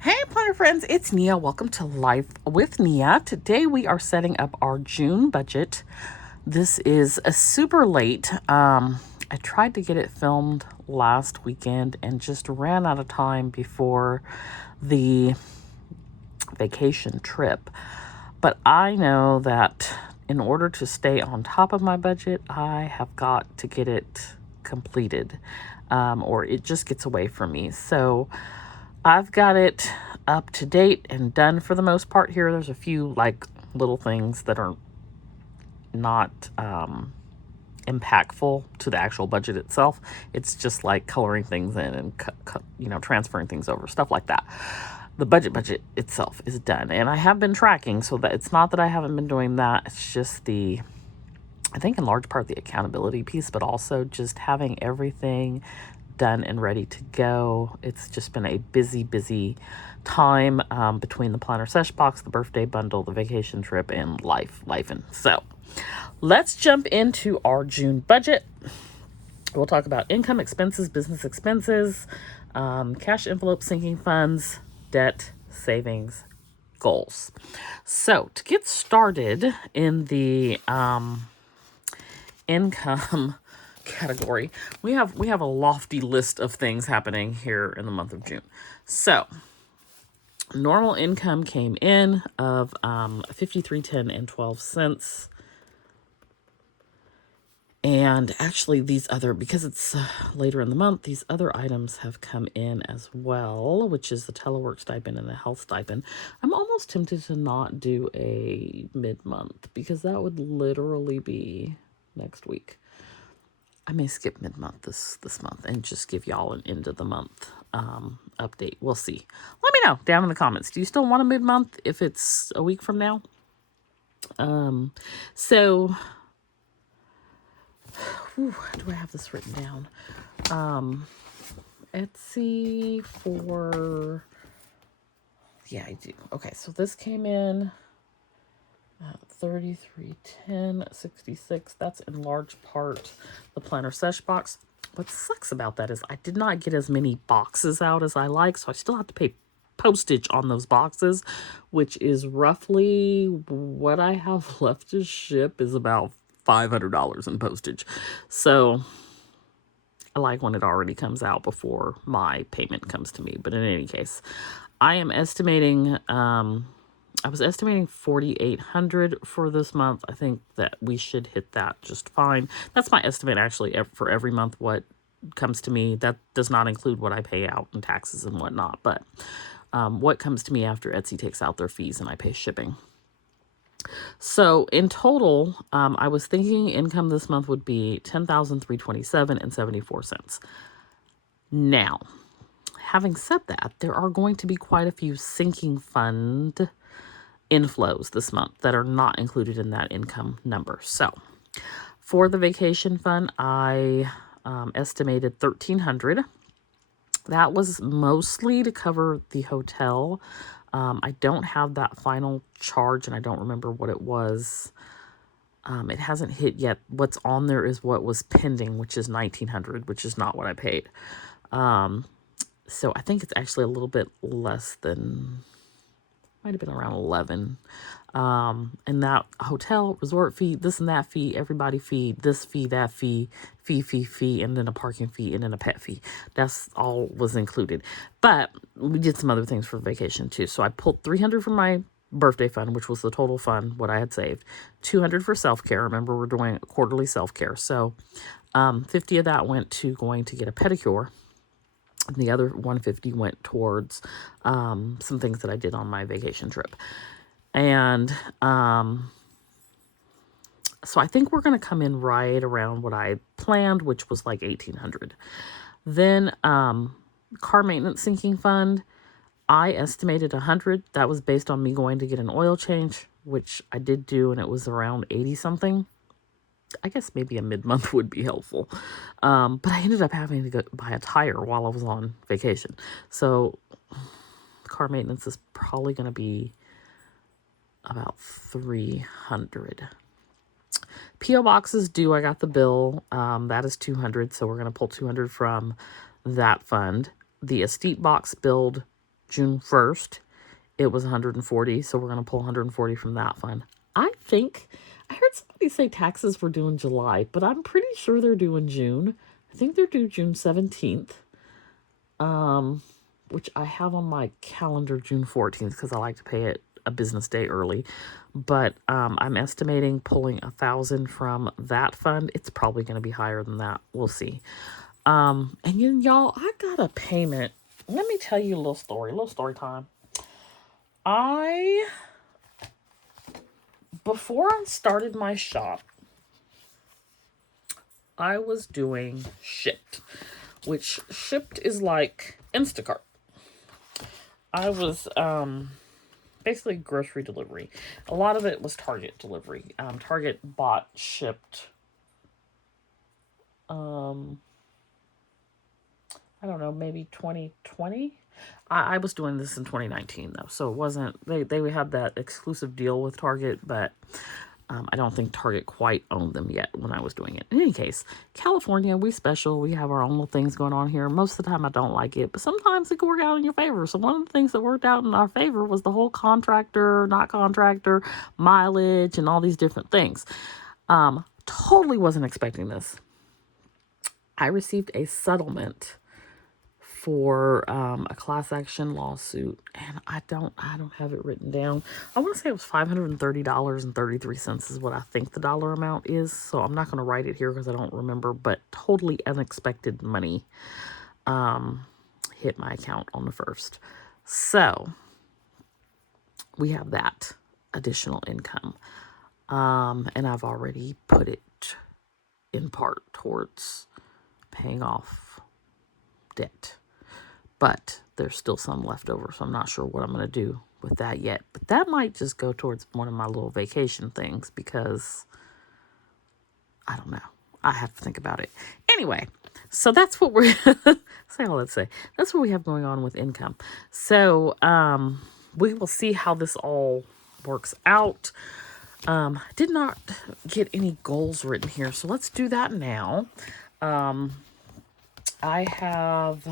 Hey, planner friends, it's Nia. Welcome to Life with Nia. Today we are setting up our June budget. This is a super late. I tried to get it filmed last weekend and just ran out of time before the vacation trip. But I know that in order to stay on top of my budget, I have got to get it completed, or it just gets away from me. So I've got it up to date and done for the most part here. There's a few like little things that are not impactful to the actual budget itself. It's just like coloring things in and transferring things over, stuff like that. The budget itself is done, and I have been tracking, so that it's not that I haven't been doing that. It's just I think in large part the accountability piece, but also just having everything done and ready to go. It's just been a busy time between the planner sesh box, the birthday bundle, the vacation trip, and life. And so let's jump into our June budget. We'll talk about income, expenses, business expenses, cash envelope, sinking funds, debt, savings, goals. So to get started in the income category, we have a lofty list of things happening here in the month of June. So normal income came in of $53.10 and 12 cents. And actually because it's later in the month, these other items have come in as well, which is the telework stipend and the health stipend. I'm almost tempted to not do a mid-month because that would literally be next week. I may skip mid-month this month and just give y'all an end of the month update. We'll see. Let me know down in the comments. Do you still want a mid-month if it's a week from now? So do I have this written down? Etsy yeah, I do. Okay, so this came in 33.10.66. That's in large part the planner sesh box. What sucks about that is I did not get as many boxes out as I like, so I still have to pay postage on those boxes, which is roughly what I have left to ship is about $500 in postage. So I like when it already comes out before my payment comes to me. But in any case, I am estimating I was estimating 4,800 for this month. I think that we should hit that just fine. That's my estimate actually for every month what comes to me. That does not include what I pay out in taxes and whatnot, but what comes to me after Etsy takes out their fees and I pay shipping. So in total, I was thinking income this month would be $10,327 and 74 cents. Now, having said that, there are going to be quite a few sinking fund inflows this month that are not included in that income number. So for the vacation fund, I estimated $1,300. That was mostly to cover the hotel. I don't have that final charge and I don't remember what it was. It hasn't hit yet. What's on there is what was pending, which is $1,900, which is not what I paid. So I think it's actually a little bit less than, might have been around 11. And that hotel, resort fee, this and that fee, everybody fee, this fee, that fee, fee, and then a parking fee, and then a pet fee. That's all was included. But we did some other things for vacation too. So I pulled $300 from my birthday fund, which was the total fund, what I had saved. $200 for self-care. Remember, we're doing quarterly self-care. So 50 of that went to going to get a pedicure. And the other 150 went towards some things that I did on my vacation trip. And so I think we're going to come in right around what I planned, which was like 1,800. Then car maintenance sinking fund, I estimated 100. That was based on me going to get an oil change, which I did do, and it was around 80 something. I guess maybe a mid-month would be helpful. But I ended up having to go buy a tire while I was on vacation. So car maintenance is probably going to be about 300. P.O. boxes due, I got the bill. That is 200, so we're going to pull 200 from that fund. The estate box build June 1st, it was 140. So we're going to pull 140 from that fund. I heard somebody say taxes were due in July, but I'm pretty sure they're due in June. I think they're due June 17th, which I have on my calendar June 14th because I like to pay it a business day early. But I'm estimating pulling 1,000 from that fund. It's probably going to be higher than that. We'll see. And then, y'all, I got a payment. Let me tell you a little story time. Before I started my shop, I was doing Shipt, which Shipt is like Instacart. I was basically grocery delivery. A lot of it was Target delivery. Target bought Shipt. I don't know, maybe 2020. I was doing this in 2019 though, so it wasn't. They had that exclusive deal with Target, but I don't think Target quite owned them yet when I was doing it. In any case, California, we special. We have our own little things going on here. Most of the time I don't like it, but sometimes it can work out in your favor. So one of the things that worked out in our favor was the whole contractor, not contractor, mileage, and all these different things. Totally wasn't expecting this. I received a settlement for a class action lawsuit, and I don't have it written down. I want to say it was $530.33 is what I think the dollar amount is. So I'm not going to write it here because I don't remember, but totally unexpected money hit my account on the 1st. So we have that additional income. And I've already put it in part towards paying off debt. But there's still some left over, so I'm not sure what I'm going to do with that yet. But that might just go towards one of my little vacation things because, I don't know. I have to think about it. Anyway, so that's what we're, that's what we have going on with income. So we will see how this all works out. Did not get any goals written here, so let's do that now. I have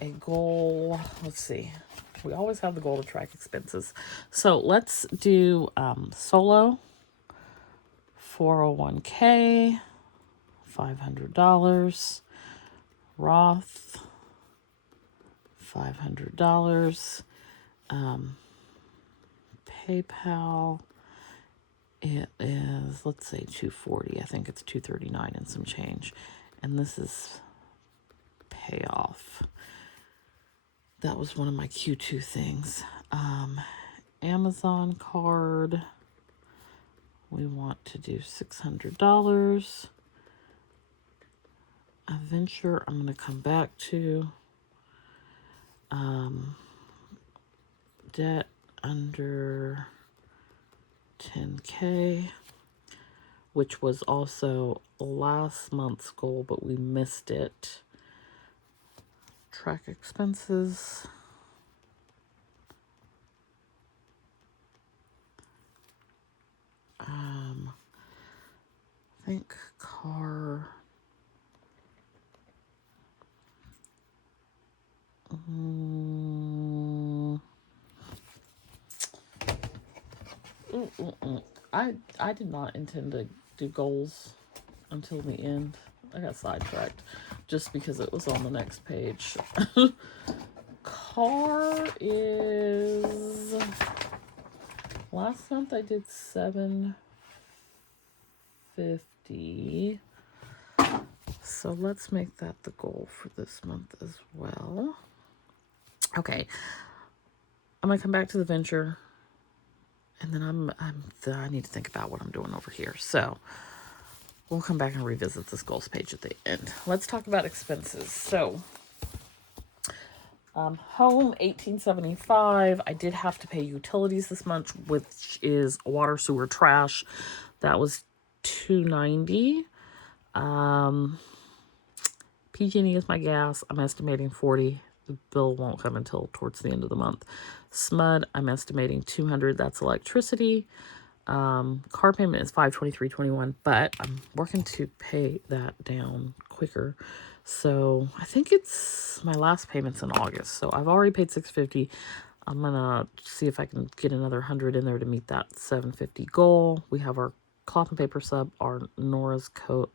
a goal. Let's see. We always have the goal to track expenses. So let's do solo 401k, $500, Roth, $500, PayPal. It is, let's say 240. I think it's 239 and some change. And this is Payoff. That was one of my Q2 things. Amazon card. We want to do $600. A venture I'm going to come back to. Debt under 10K, which was also last month's goal, but we missed it. Track expenses. I think car. I did not intend to do goals until the end. I got sidetracked just because it was on the next page. Car is, last month I did $750. So let's make that the goal for this month as well. Okay. I'm going to come back to the venture. And then I need to think about what I'm doing over here. So we'll come back and revisit this goals page at the end. Let's talk about expenses. So home, $1,875. I did have to pay utilities this month, which is water, sewer, trash. That was $290. PG&E is my gas. I'm estimating $40. The bill won't come until towards the end of the month. SMUD, I'm estimating $200. That's electricity. Car payment is $523.21, but I'm working to pay that down quicker. So I think it's my last payment's in August. So I've already paid $650. I'm gonna see if I can get another 100 in there to meet that $750 goal. We have our cloth and paper sub, our Nora's Co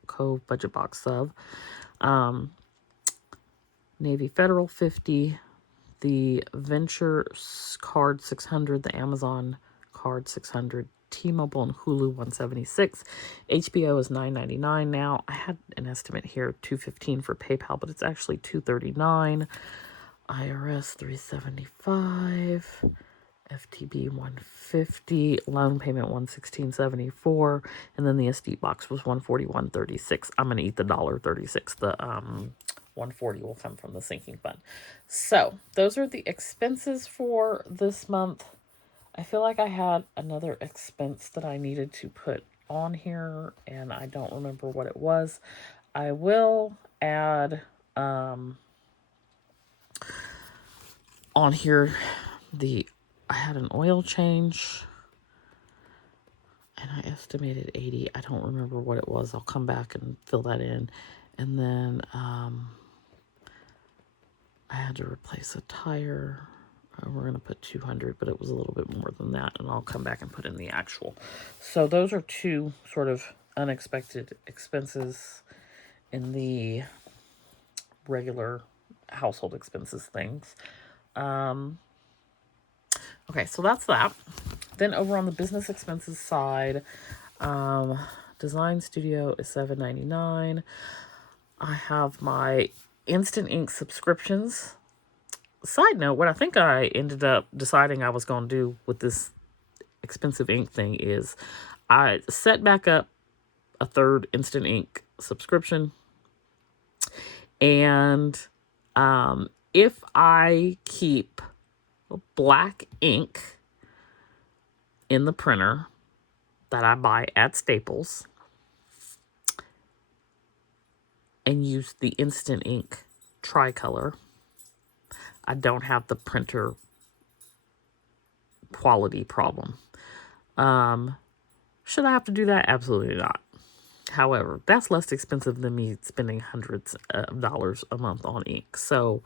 budget box sub, Navy Federal 50, the Venture card 600, the Amazon card 600, T-Mobile and Hulu 176, HBO is $9.99 now. I had an estimate here $215 for PayPal, but it's actually $239. IRS $375, FTB $150, loan payment $116.74, and then the SD box was $141.36. I'm gonna eat the $1.36. The $140 will come from the sinking fund. So those are the expenses for this month. I feel like I had another expense that I needed to put on here, and I don't remember what it was. I will add on here I had an oil change, and I estimated 80. I don't remember what it was. I'll come back and fill that in. And then I had to replace a tire. We're going to put 200, but it was a little bit more than that, and I'll come back and put in the actual. So those are two sort of unexpected expenses in the regular household expenses things. Okay, so that's that. Then over on the business expenses side, design studio is $7.99. I have my instant ink subscriptions. Side note, what I think I ended up deciding I was going to do with this expensive ink thing is I set back up a third instant ink subscription. And if I keep black ink in the printer that I buy at Staples and use the instant ink tricolor, I don't have the printer quality problem. Should I have to do that? Absolutely not. However, that's less expensive than me spending hundreds of dollars a month on ink. So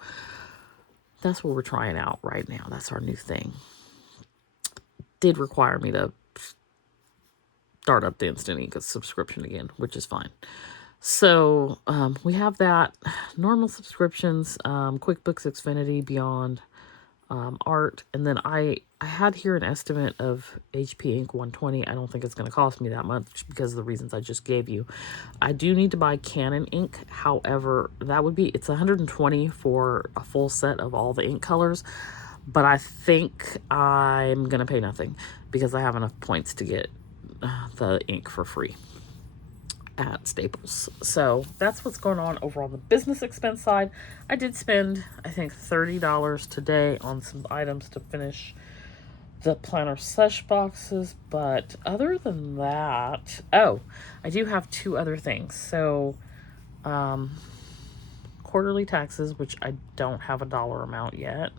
that's what we're trying out right now. That's our new thing. Did require me to start up the instant ink subscription again, which is fine. So we have that. Normal subscriptions, QuickBooks, Xfinity, Beyond, Art. And then I had here an estimate of HP Ink 120. I don't think it's going to cost me that much because of the reasons I just gave you. I do need to buy Canon ink. However, it's $120 for a full set of all the ink colors. But I think I'm going to pay nothing because I have enough points to get the ink for free at Staples. So that's what's going on over on the business expense side. I did spend, I think, $30 today on some items to finish the planner sesh boxes. But other than that, I do have two other things. So quarterly taxes, which I don't have a dollar amount yet.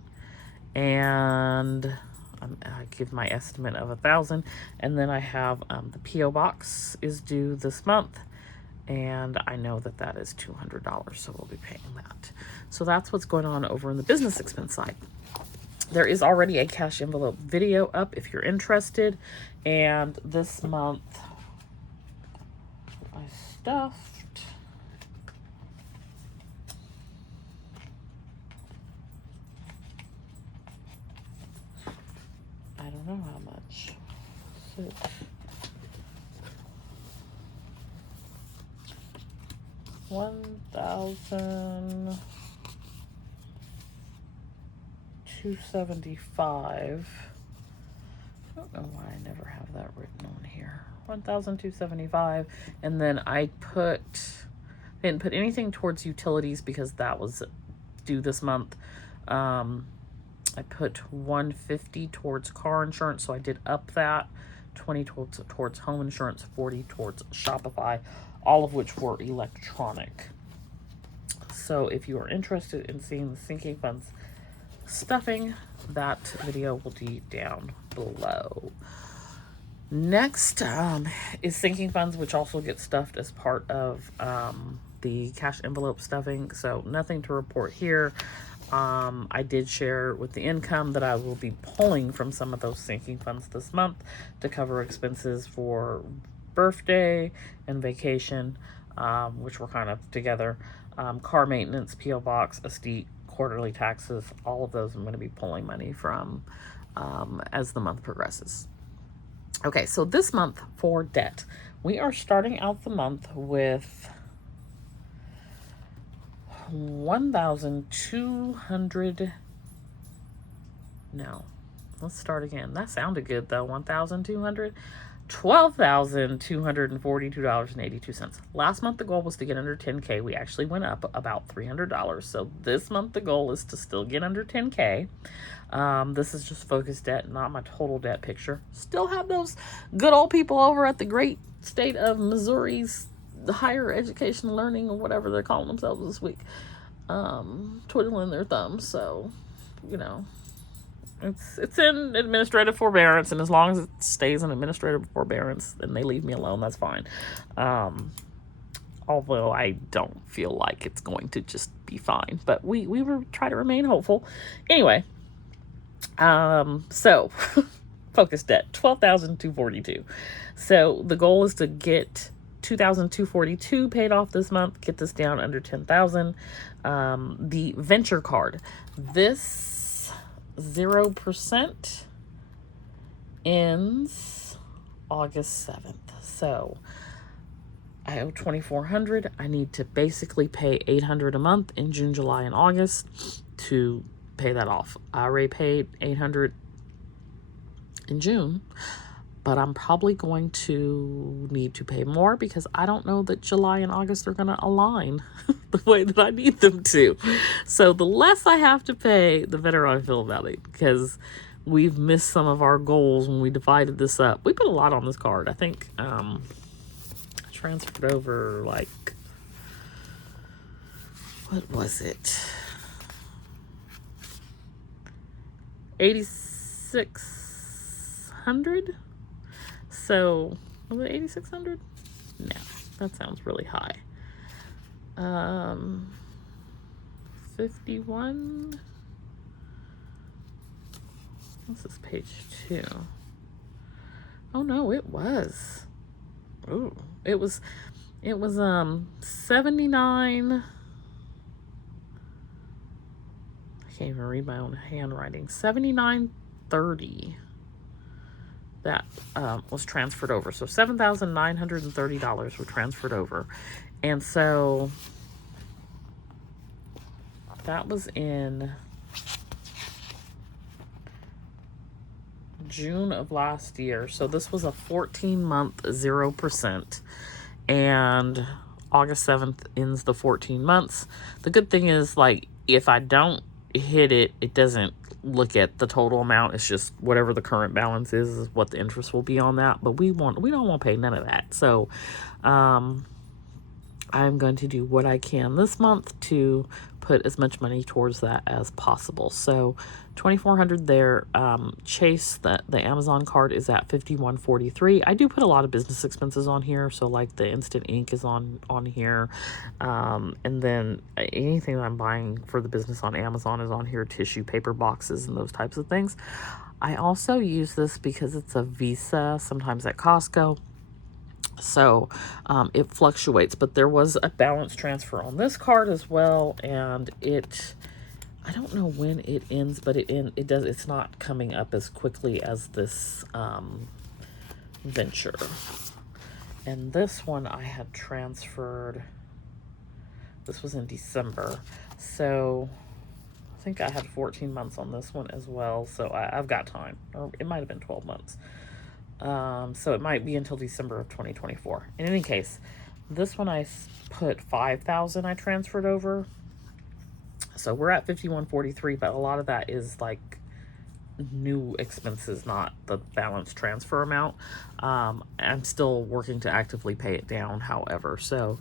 And I give my estimate of $1,000, and then I have the PO box is due this month, and I know that is $200, so we'll be paying that. So that's what's going on over in the business expense side. There is already a cash envelope video up if you're interested, and this month I stuffed. I don't know how much. So, $1,275. I don't know why I never have that written on here. $1,275, and then I didn't put anything towards utilities because that was due this month. I put $150 towards car insurance, so I did up that. $20 towards home insurance, $40 towards Shopify, all of which were electronic. So if you are interested in seeing the sinking funds stuffing, that video will be down below. Next is sinking funds, which also get stuffed as part of the cash envelope stuffing, so nothing to report here. I did share with the income that I will be pulling from some of those sinking funds this month to cover expenses for birthday and vacation, which were kind of together. Car maintenance, P.O. box, estate, quarterly taxes, all of those I'm going to be pulling money from as the month progresses. Okay, so this month for debt, we are starting out the month with $1,200. No, let's start again. That sounded good though. $1,200. $12,242.82. Last month the goal was to get under 10K. We actually went up about $300. So this month the goal is to still get under 10K. This is just focused debt, not my total debt picture. Still have those good old people over at the great state of Missouri's higher education learning, or whatever they're calling themselves this week, twiddling their thumbs. So, you know, it's in administrative forbearance, and as long as it stays in administrative forbearance, then they leave me alone. That's fine. Although I don't feel like it's going to just be fine, but we were try to remain hopeful. Anyway, so focus debt $12,242. So the goal is to get $2,242 paid off this month. Get this down under $10,000. The venture card, this 0% ends August 7th. So I owe $2,400. I need to basically pay $800 a month in June, July, and August to pay that off. I already paid $800 in June, but I'm probably going to need to pay more because I don't know that July and August are going to align the way that I need them to. So the less I have to pay, the better I feel about it, because we've missed some of our goals when we divided this up. We put a lot on this card. I think I transferred over, like, what was it? 8,600. So was it 8,600? No, that sounds really high. 51. What's this, page 2? Oh no, it was. Oh, it was 79. I can't even read my own handwriting. 79.30. That was transferred over. So $7,930 were transferred over. And so that was in June of last year. So this was a 14-month 0%. And August 7th ends the 14 months. The good thing is, like, if I don't hit it, it doesn't look at the total amount. It's just whatever the current balance is what the interest will be on that. But we don't want to pay none of that. So I'm going to do what I can this month to put as much money towards that as possible. So $2,400 there. Chase, the Amazon card is at $51.43. I do put a lot of business expenses on here. So like the instant ink is on here. And then anything that I'm buying for the business on Amazon is on here. Tissue, paper boxes, and those types of things. I also use this because it's a Visa, sometimes at Costco. So it fluctuates, but there was a balance transfer on this card as well, and I don't know when it ends, but it's not coming up as quickly as this venture. And this one I had transferred, this was in December, so I think I had 14 months on this one as well, so I've got time, or it might have been 12 months. So it might be until December of 2024. In any case, this one I put $5,000 I transferred over. So we're at $51.43, but a lot of that is like new expenses, not the balance transfer amount. I'm still working to actively pay it down, however. So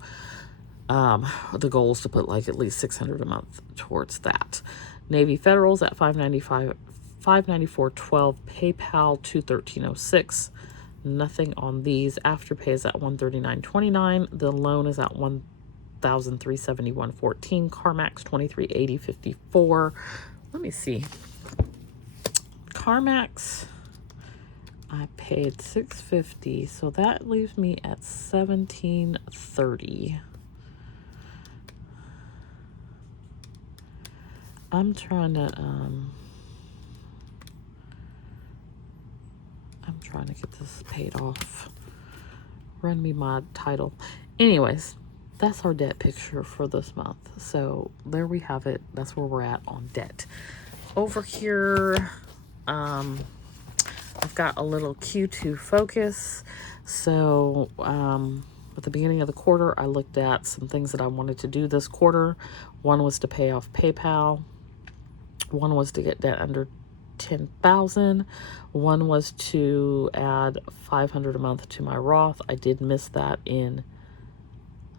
the goal is to put like at least $600 a month towards that. Navy Federal's at $594.12, PayPal $213.06. Nothing on these. Afterpay is at $139.29. The loan is at $1,371.14. CarMax $23.80.54. Let me see. CarMax, I paid $650, so that leaves me at $1,730. I'm trying to get this paid off. Run me my title. Anyways, that's our debt picture for this month. So there we have it. That's where we're at on debt. Over here, I've got a little Q2 focus. So at the beginning of the quarter, I looked at some things that I wanted to do this quarter. One was to pay off PayPal. One was to get debt under $10,000. One was to add $500 a month to my Roth. I did miss that in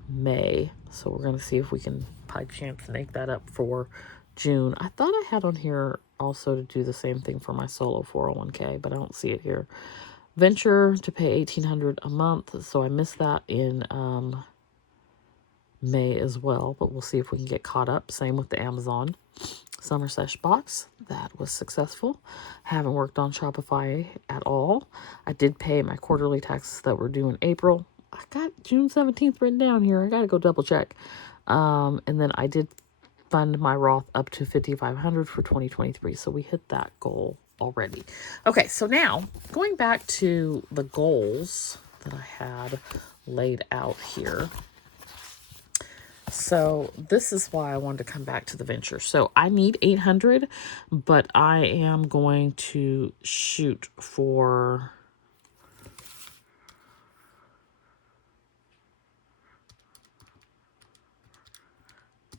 May, so we're going to see if we can by chance make that up for June. I thought I had on here also to do the same thing for my solo 401k, but I don't see it here. Venture to pay $1,800 a month, so I missed that in May as well, but we'll see if we can get caught up. Same with the Amazon Summer Sesh box. That was successful. Haven't worked on Shopify at all. I did pay my quarterly taxes that were due in April. I got June 17th written down here. I got to go double check. And then I did fund my Roth up to $5,500 for 2023. So we hit that goal already. Okay, so now going back to the goals that I had laid out here. So this is why I wanted to come back to the venture. So I need 800, but I am going to shoot for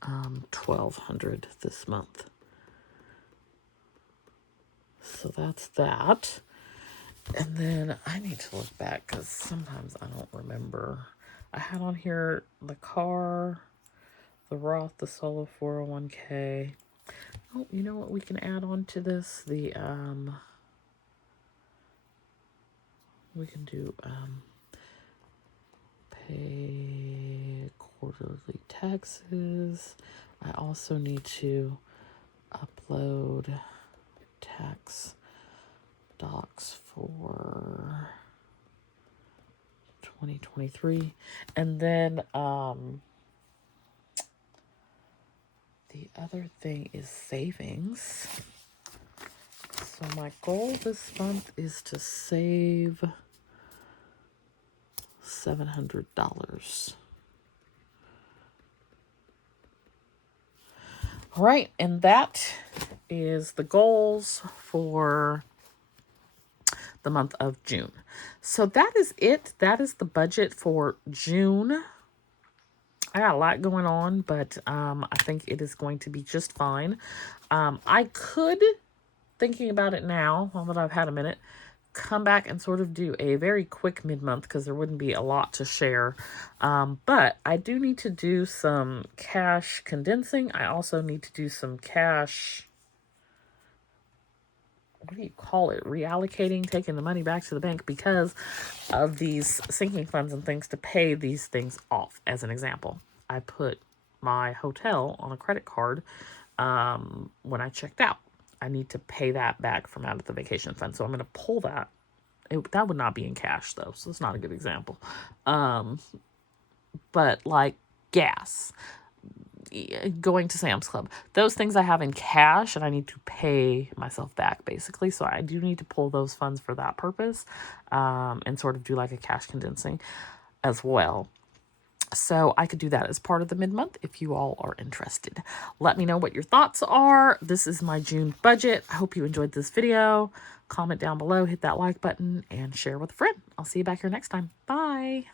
1,200 this month. So that's that. And then I need to look back because sometimes I don't remember. I had on here the car, the Roth, the solo 401k. Oh, you know what we can add on to this? The we can do pay quarterly taxes. I also need to upload tax docs for 2023. And then the other thing is savings. So my goal this month is to save $700. All right, and that is the goals for the month of June. So that is it. That is the budget for June. I got a lot going on, but I think it is going to be just fine. I could, thinking about it now, now that I've had a minute, come back and sort of do a very quick mid-month because there wouldn't be a lot to share. But I do need to do some cash condensing. I also need to do some cash, what do you call it? Reallocating, taking the money back to the bank because of these sinking funds and things to pay these things off. As an example, I put my hotel on a credit card when I checked out. I need to pay that back from out of the vacation fund. So I'm going to pull that. That would not be in cash though. So it's not a good example. But like gas, going to Sam's Club, those things I have in cash and I need to pay myself back basically. So I do need to pull those funds for that purpose, and sort of do like a cash condensing as well. So I could do that as part of the mid-month if you all are interested. Let me know what your thoughts are. This is my June budget. I hope you enjoyed this video. Comment down below, hit that like button, and share with a friend. I'll see you back here next time. Bye.